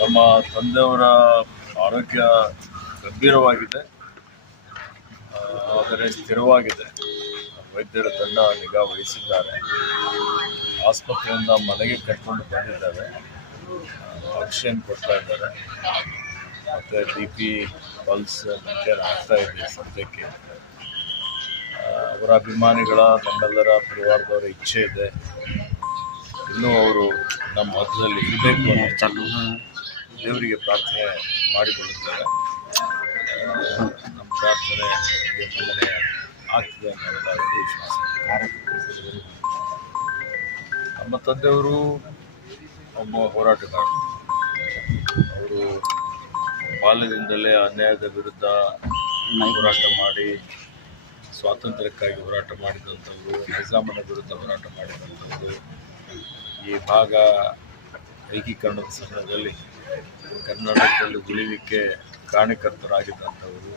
ನಮ್ಮ ತಂದೆಯವರ ಆರೋಗ್ಯ ಗಂಭೀರವಾಗಿದೆ, ಆದರೆ ಸ್ಥಿರವಾಗಿದೆ. ವೈದ್ಯರ ತಂಡ ನಿಗಾ ವಹಿಸಿದ್ದಾರೆ. ಆಸ್ಪತ್ರೆಯಿಂದ ಮನೆಗೆ ಕರ್ಕೊಂಡು ಬಂದಿದ್ದಾರೆ. ಆಕ್ಸಿಜನ್ ಕೊಡ್ತಾ ಇದ್ದಾರೆ. ಮತ್ತು BP ಪಲ್ಸ್ ಮೇಂಟೈನ್ ಆಗ್ತಾ ಇದೆ ಸದ್ಯಕ್ಕೆ. ಅವರ ಅಭಿಮಾನಿಗಳ ನಮ್ಮೆಲ್ಲರ ಪರಿವಾರದವರ ಇಚ್ಛೆ ಇದೆ, ಇನ್ನೂ ಅವರು ನಮ್ಮ ಮಧ್ಯದಲ್ಲಿ ಇರಬೇಕು ಅನ್ನೋ ದೇವರಿಗೆ ಪ್ರಾರ್ಥನೆ ಮಾಡಿಕೊಳ್ಳುತ್ತಾರೆ. ನಮ್ಮ ಪ್ರಾರ್ಥನೆ ಮನ್ನಣೆ ಆಗ್ತದೆ ಅನ್ನೋಂಥ ಒಂದು ವಿಶ್ವಾಸ. ನಮ್ಮ ತಂದೆಯವರು ಒಬ್ಬ ಹೋರಾಟಗಾರರು. ಅವರು ಬಾಲ್ಯದಿಂದಲೇ ಅನ್ಯಾಯದ ವಿರುದ್ಧ ಹೋರಾಟ ಮಾಡಿ, ಸ್ವಾತಂತ್ರ್ಯಕ್ಕಾಗಿ ಹೋರಾಟ ಮಾಡಿದಂಥವರು, ನಿಜಾಮನ ವಿರುದ್ಧ ಹೋರಾಟ ಮಾಡಿದಂಥವರು. ಈ ಭಾಗ ಏಕೀಕರಣದ ಸಮಯದಲ್ಲಿ ಕರ್ನಾಟಕದಲ್ಲಿ ಉಳಿಲಿಕ್ಕೆ ಕಾರಣಕರ್ತರಾಗಿದ್ದಂಥವರು.